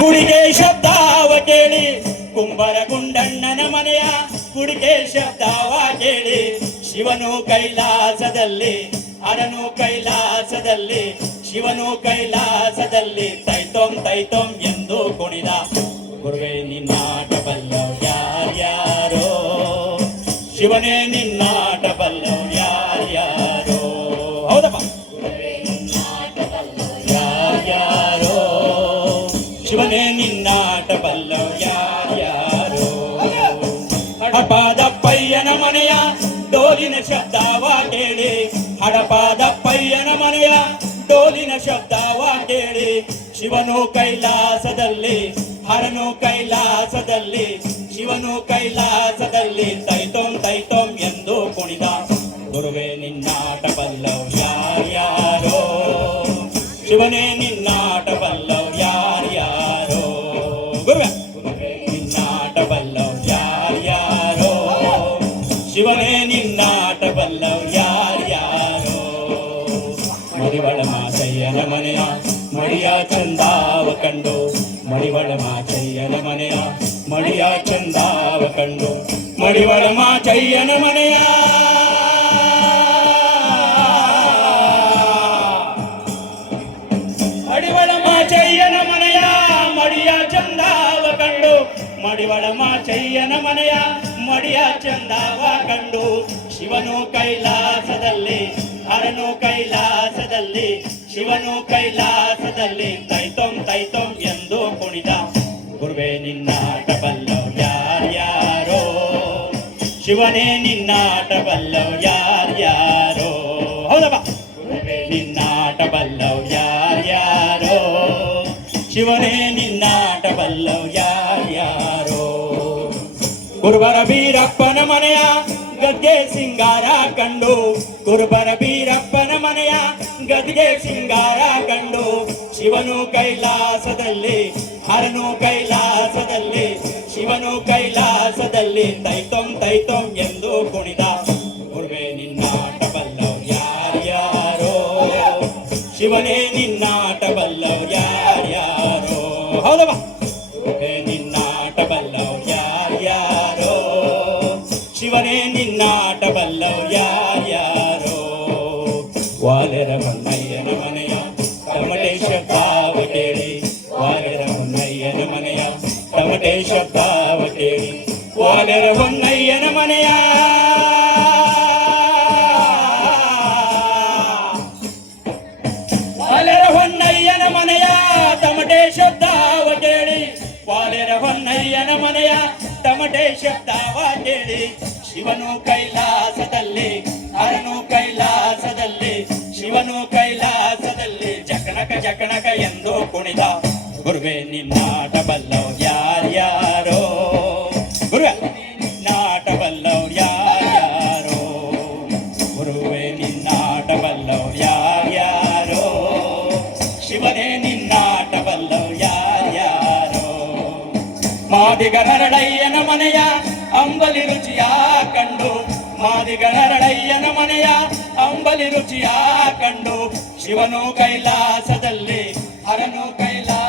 ಗುಡಿಗೆ ಶಬ್ದವ ಕೇಳಿ ಕುಂಬರ ಗುಂಡಣ್ಣನ ಮನೆಯ ಗುಡಿಗೆ ಶಬ್ದವ ಕೇಳಿ ಶಿವನು ಕೈಲಾಸದಲ್ಲಿ ಹರನು ಕೈಲಾಸದಲ್ಲಿ ಶಿವನು ಕೈಲಾಸದಲ್ಲಿ ತೈತೋಂ ತೈತೋಂ ಎಂದು ಕುಣಿದ ಗುರುವೇ ನಿನ್ನಾಟ ಬಲ್ಲವ್ ಯಾರ್ಯಾರೋ ಶಿವನೇ ನಿನ್ನಾಟ ಬಲ್ಲವ್ ಯಾರ್ಯಾರೋ ಹೌದಪ್ಪ ಯಾರ್ಯಾರೋ ಶಿವನೇ ನಿನ್ನಾಟ ಬಲ್ಲವ್ ಯಾರ್ಯಾರೋ ಹಡಪಾದಪ್ಪಯ್ಯನ ಮನೆಯ ಡೋಲಿನ ಶಬ್ದವ ಕೇಳಿ ಹಡಪಾದಪ್ಪಯ್ಯನ ಮನೆಯ ಡೋಲಿನ ಶಬ್ದವ ಕೇಳಿ ಶಿವನು ಕೈಲಾಸದಲ್ಲಿ ಹರನು ಕೈಲಾಸದಲ್ಲಿ ಶಿವನು ಕೈಲಾಸದಲ್ಲಿ ತೈತೋಂ ತೈತೋಂ ಎಂದು ಕುಣಿದ ಗುರುವೇ ನಿನ್ನಾಟ ಬಲ್ಲವ್ ಯಾರ್ಯಾರೋ ಶಿವನೇ ನಿನ್ನಾಟ ಬಲ್ಲವ್ ಯಾರ್ಯಾರೋ ಗುರುವೇ ನಿನ್ನಾಟ ಬಲ್ಲವ್ ಯಾರ್ಯಾರೋ ಶಿವನೇ ನಿನ್ನಾಟ ಬಲ್ಲವ್ ಯಾರ್ಯಾರೋ ಮಡಿವಳ ಮಾಚಯ್ಯನ ಮನೆಯ ಮಡಿಯ ಚಂದಾವ ಕಂಡು ಮಡಿವಳ ಮಾಚಯ್ಯನ ಮನೆಯ ಮಡಿಯ ಚಂದಾವ ಕಂಡು ಮಡಿವಳ ಮಾಚಯ್ಯನ ಮನೆಯ ಮಡಿವಳ ಮಾಚಯ್ಯನ ಮನೆಯ ಮಡಿಯ ಚಂದಾವ ಕಂಡು ಮಡಿವಳ ಮಾಚಯ್ಯನ ಮನೆಯ ಮಡಿಯ ಚಂದಾವ ಕಂಡು ಶಿವನು ಕೈಲಾಸದಲ್ಲಿ ಹರನು ಕೈಲಾಸದಲ್ಲಿ ಶಿವನು ಕೈಲಾಸದಲ್ಲಿ ತೈತೋಂ ತೈತೋಂ ಎಂದು ಕುಣಿದ ಗುರುವೇ ನಿನ್ನಾಟ ಬಲ್ಲವ್ ಯಾರ್ಯಾರೋ ಶಿವನೇ ನಿನ್ನಾಟ ಬಲ್ಲವ್ ಯಾರ್ಯಾರೋ ಹೌದಪ್ಪ ಗುರುವೇ ನಿನ್ನಾಟ ಬಲ್ಲವ್ ಯಾರ್ಯಾರೋ ಶಿವನೇ ನಿನ್ನಾಟ ಬಲ್ಲವ್ ಯಾರ್ಯಾರೋ ಗುರುಬರ ಬೀರಪ್ಪನ ಮನೆಯ ಗದ್ಗೆ ಸಿಂಗಾರ ಕಂಡು ಕುರುಬರ ಬೀರಪ್ಪನ ಮನೆಯ ಗದ್ಗೆ ಸಿಂಗಾರ ಕಂಡು ಶಿವನು ಕೈಲಾಸದಲ್ಲಿ ಹರನು ಕೈಲಾಸದಲ್ಲಿ ಶಿವನು ಕೈಲಾಸದಲ್ಲಿ ತೈತೋಂ ತೈತೋಂ ಎಂದು ಕುಣಿದ ಗುರುವೇ ನಿನ್ನಾಟ ಬಲ್ಲವ್ ಯಾರ್ಯಾರೋ ಶಿವನೇ ನಿನ್ನಾಟ ಬಲ್ಲವ್ ಯಾರ್ಯಾರೋ ಹೌದಮ್ಮ ಗುರುವೇ ನಿನ್ನಾಟ ಬಲ್ಲವ್ ಯಾರ್ಯಾರೋ ಶಿವನೇ ನಿನ್ನಾಟ ಬಲ್ಲವ್ ಯಾರ್ಯಾರೋ ವಾಲೆರ ಹೊನ್ನಯ್ಯನ ಮನೆಯ ತಮಟೆ ಶಬ್ದವ ಕೇಳಿ ವಾಲೆರ ಹೊನ್ನಯ್ಯನ ಮನೆಯ ತಮಟೆ ಶಬ್ದವ ಕೇಳಿ ವಾಲೆರ ಹೊನ್ನಯ್ಯನ ಮನೆಯ ವಾಲೆರ ಹೊನ್ನಯ್ಯನ ಮನೆಯ ತಮಟೆ ಶಬ್ದವ ಕೇಳಿ ವಾಲೆರ ಹೊನ್ನಯ್ಯನ ಮನೆಯ ತಮಟೆ ಶಬ್ದವ ಕೇಳಿ ಶಿವನು ಕೈಲಾಸದಲ್ಲಿ ಹರನು ಕೈಲಾಸದಲ್ಲಿ ಶಿವನು ಕೈಲಾಸದಲ್ಲಿ ಜಕಣಕ ಜಕಣಕ ಎಂದು ಕುಣಿದ ಗುರುವೇ ನಿನ್ನಾಟ ಬಲ್ಲವ್ ಯಾರ್ಯಾರೋ ಗುರುವೇ ನಿನ್ನಾಟ ಬಲ್ಲವ್ ಯಾರ್ಯಾರೋ ಗುರುವೇ ನಿನ್ನಾಟ ಬಲ್ಲವ್ ಯಾರ್ಯಾರೋ ಶಿವನೇ ನಿನ್ನಾಟ ಬಲ್ಲವ್ ಯಾರ್ಯಾರೋ ಮಾದಿಗರಡಯ್ಯನ ಮನೆಯ ಅಂಬಲಿ ರುಚಿಯ ಕಂಡು ಮಾದಿಗರಡಯ್ಯನ ಮನೆಯ ಅಂಬಲಿ ರುಚಿಯ ಕಂಡು ಶಿವನು ಕೈಲಾಸದಲ್ಲಿ ಹರನು ಕೈಲಾಸ